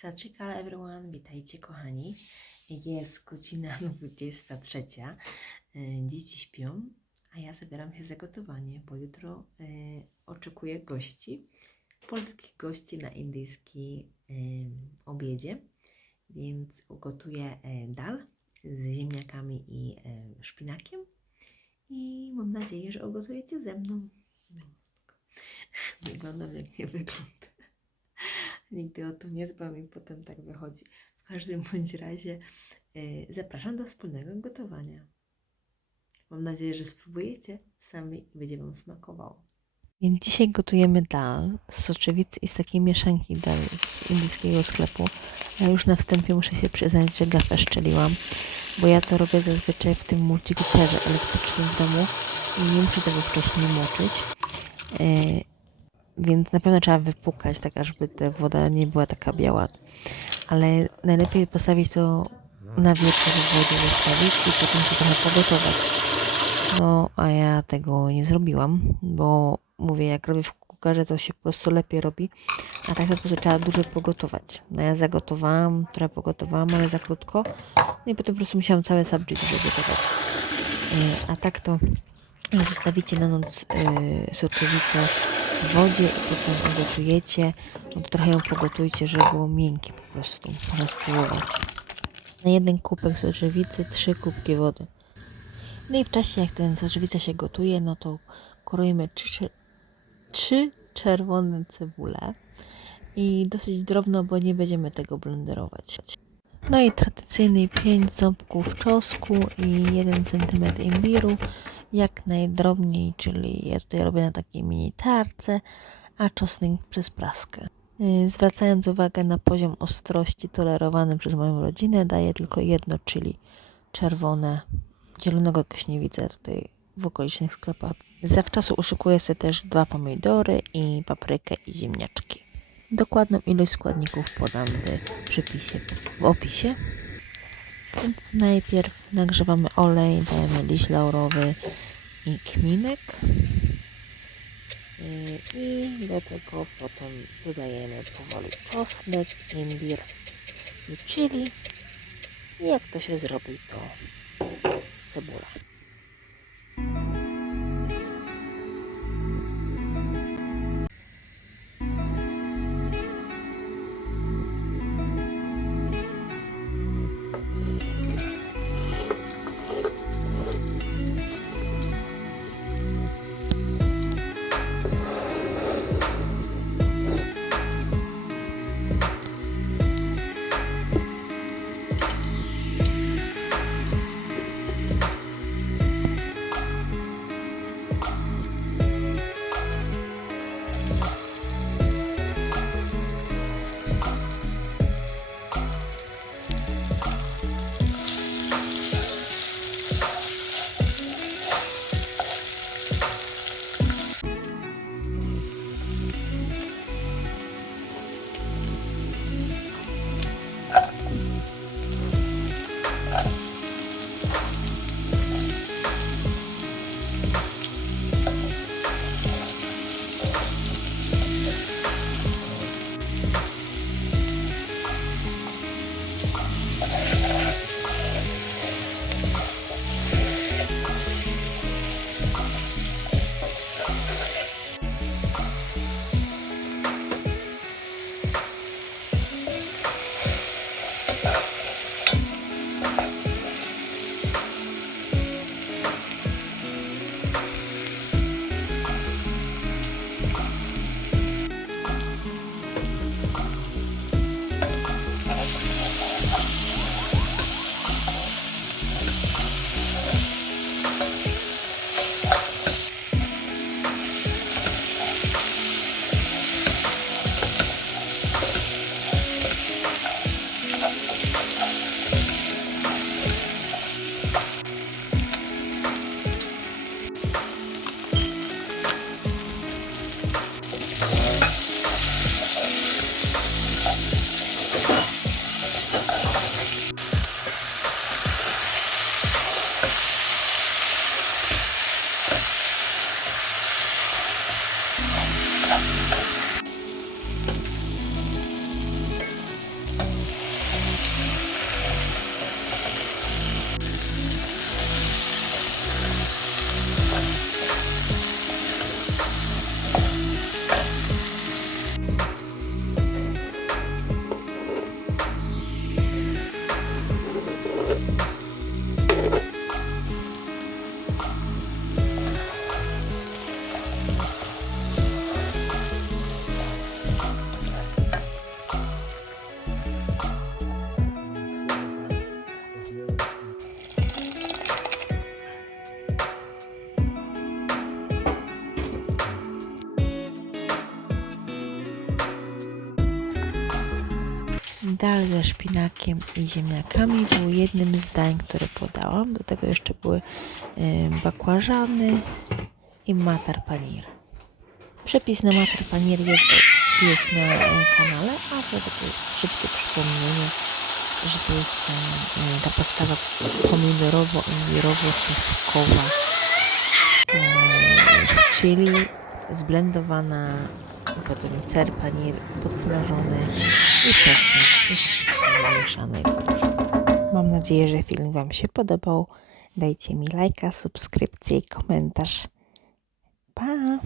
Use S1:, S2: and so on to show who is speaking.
S1: Saczykal everyone, witajcie kochani. Jest godzina 23. E, Dzieci śpią, a ja zabieram się za gotowanie, bo jutro e, oczekuję gości, polskich gości na indyjski e, obiedzie. Więc ugotuję dal z ziemniakami i szpinakiem i mam nadzieję, że ugotujecie ze mną. No, Wyglądam jak nie wygląda. Nigdy o to nie dbam i potem tak wychodzi. W każdym bądź razie y, zapraszam do wspólnego gotowania. Mam nadzieję, że spróbujecie sami i będzie Wam smakowało. Więc dzisiaj gotujemy dal z soczewicy i z takiej mieszanki dal z indyjskiego sklepu. Ja już na wstępie muszę się przyznać, że gafę szczeliłam, bo ja to robię zazwyczaj w tym multikuperze elektrycznym w domu i nie muszę tego wcześniej moczyć. Więc na pewno trzeba wypukać, tak ażeby ta woda nie była taka biała. Ale najlepiej postawić to na wieczór w wodzie zostawić i potem się trochę pogotować. No, a ja tego nie zrobiłam, bo mówię, jak robię w kukarze, to się po prostu lepiej robi, a tak naprawdę trzeba dużo pogotować. No ja zagotowałam, trochę pogotowałam, ale za krótko. No i potem po prostu musiałam całe subject przygotować. Yy, A tak to zostawicie na noc yy, w wodzie i potem ugotujecie. No trochę ją pogotujcie, żeby było miękkie po prostu. Można spróbować. Na jeden kubek soczewicy trzy kubki wody. No i w czasie jak ten soczewica się gotuje, no to korujemy trzy, trzy czerwone cebule i dosyć drobno, bo nie będziemy tego blenderować. No i tradycyjny 5 ząbków czosnku i 1 cm imbiru, jak najdrobniej, czyli ja tutaj robię na takiej mini tarce, a czosnek przez praskę. Yy, Zwracając uwagę na poziom ostrości tolerowany przez moją rodzinę, daję tylko jedno, czyli czerwone. Zielonego jakoś nie widzę tutaj w okolicznych sklepach. Zawczasu uszykuję sobie też dwa pomidory i paprykę i ziemniaczki. Dokładną ilość składników podam w przypisie, w opisie. Więc najpierw nagrzewamy olej, dajemy liść laurowy i kminek. I do tego potem dodajemy powoli czosnek, imbir i chili. I jak to się zrobi, to cebula.
S2: Dal ze szpinakiem i ziemniakami był jednym z dań, które podałam. Do tego jeszcze były bakłażany i matar panir. Przepis na matar panir jest, na kanale, a to takie szybkie przypomnienie, że to jest ta, ta podstawa pomidorowo-imbierowo-czosnkowa e, z chili zblendowana, potem ser panir podsmażony i czosnek i wszystko wymieszane i poduszone. Mam nadzieję, że film Wam się podobał. Dajcie mi lajka, subskrypcję i komentarz. Pa!